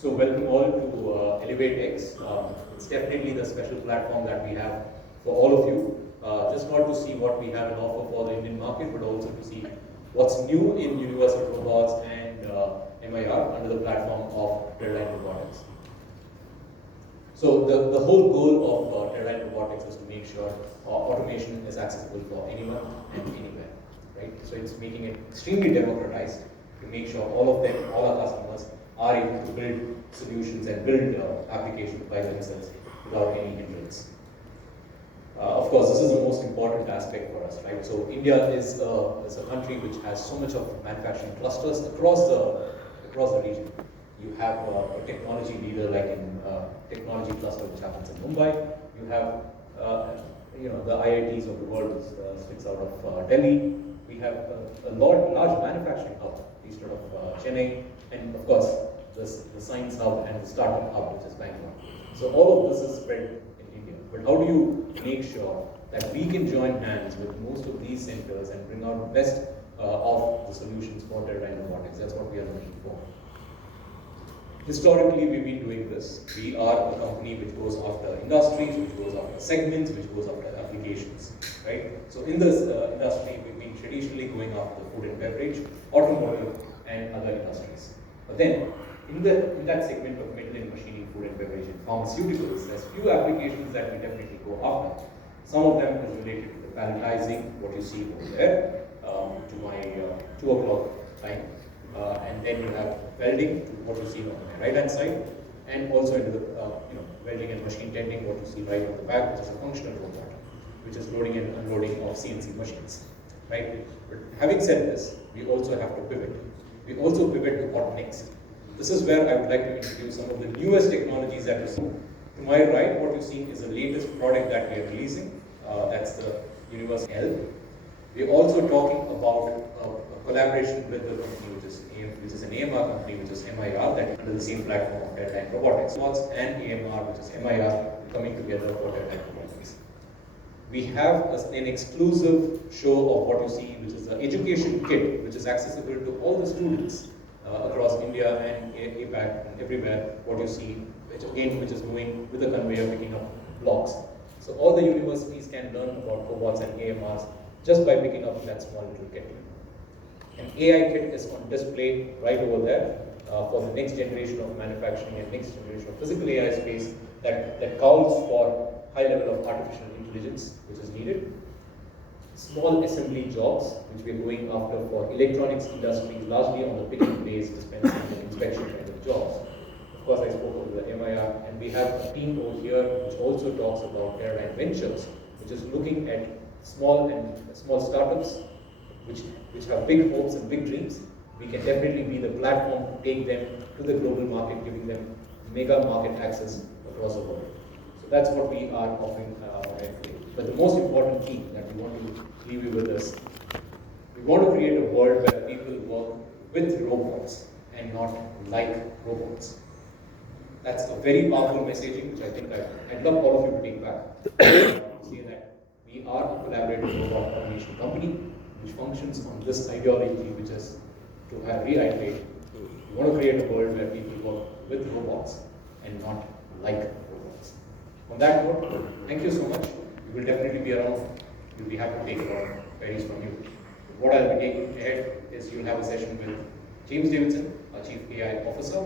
So welcome all to ElevateX. It's definitely the special platform that we have for all of you. Just not to see what we have in offer for the Indian market, but also to see what's new in universal robots and MiR under the platform of Teradyne Robotics. So the whole goal of Teradyne Robotics is to make sure automation is accessible for anyone and anywhere, right? So it's making it extremely democratized to make sure all of them, all our customers, are able to build solutions and build applications by themselves without any hindrance. Of course, this is the most important aspect for us, right? So India is a country which has so much of manufacturing clusters across the region. You have a technology leader like in technology cluster which happens in Mumbai. You have the IITs of the world sticks out of Delhi. We have a large manufacturing hub east of Chennai, and of course the science hub and the startup hub which is Bengaluru. So all of this is spread in India. But how do you make sure that we can join hands with most of these centers and bring out the best of the solutions for Teradyne Robotics? That's what we are looking for. Historically, we've been doing this. We are a company which goes after industries, which goes after segments, which goes after applications, right? So in this industry, we've been traditionally going after food and beverage, automotive, and other industries. But then, in that segment of metal and machining, food and beverage, and pharmaceuticals, there's few applications that we definitely go after. Some of them is related to the palletizing, what you see over there, to my 2 o'clock time. And then you have welding, what you see on the right hand side, and also into the welding and machine tending, what you see right on the back, which is a functional robot, which is loading and unloading of CNC machines, right? But having said this, we also have to pivot. We also pivot to what next. This is where I would like to introduce some of the newest technologies that you see. To my right, what you see is the latest product that we are releasing. That's the Universal L. We're also talking about a collaboration with the company which is an AMR company, which is MiR, that is under the same platform of Teradyne Robotics. And AMR, which is MiR, coming together for Teradyne Robotics. We have an exclusive show of what you see, which is the education kit, which is accessible to all the students across India and APAC and everywhere. What you see, which is going with the conveyor picking up blocks. So all the universities can learn about cobots and AMRs just by picking up that small little kit. An AI kit is on display right over there for the next generation of manufacturing and next generation of physical AI space that calls for high level of artificial intelligence which is needed. Small assembly jobs which we are going after for electronics industries, largely on the picking base, dispensing and inspection kind of jobs. Of course, I spoke of the MiR, and we have a team over here which also talks about Teradyne Ventures, which is looking at small startups which have big hopes and big dreams. We can definitely be the platform to take them to the global market, giving them mega market access across the world. So that's what we are offering today. But the most important thing that we want to leave you with is, we want to create a world where people work with robots and not like robots. That's a very powerful messaging, which I think I'd love all of you to take back. To say that we are a collaborative robot automation company which functions on this ideology, which is to reiterate, we want to create a world where people work with robots and not like robots. On that note, thank you so much. We will definitely be around. We'll be happy to take a lot of queries from you. What I'll be taking ahead is you'll have a session with James Davidson, our Chief AI Officer,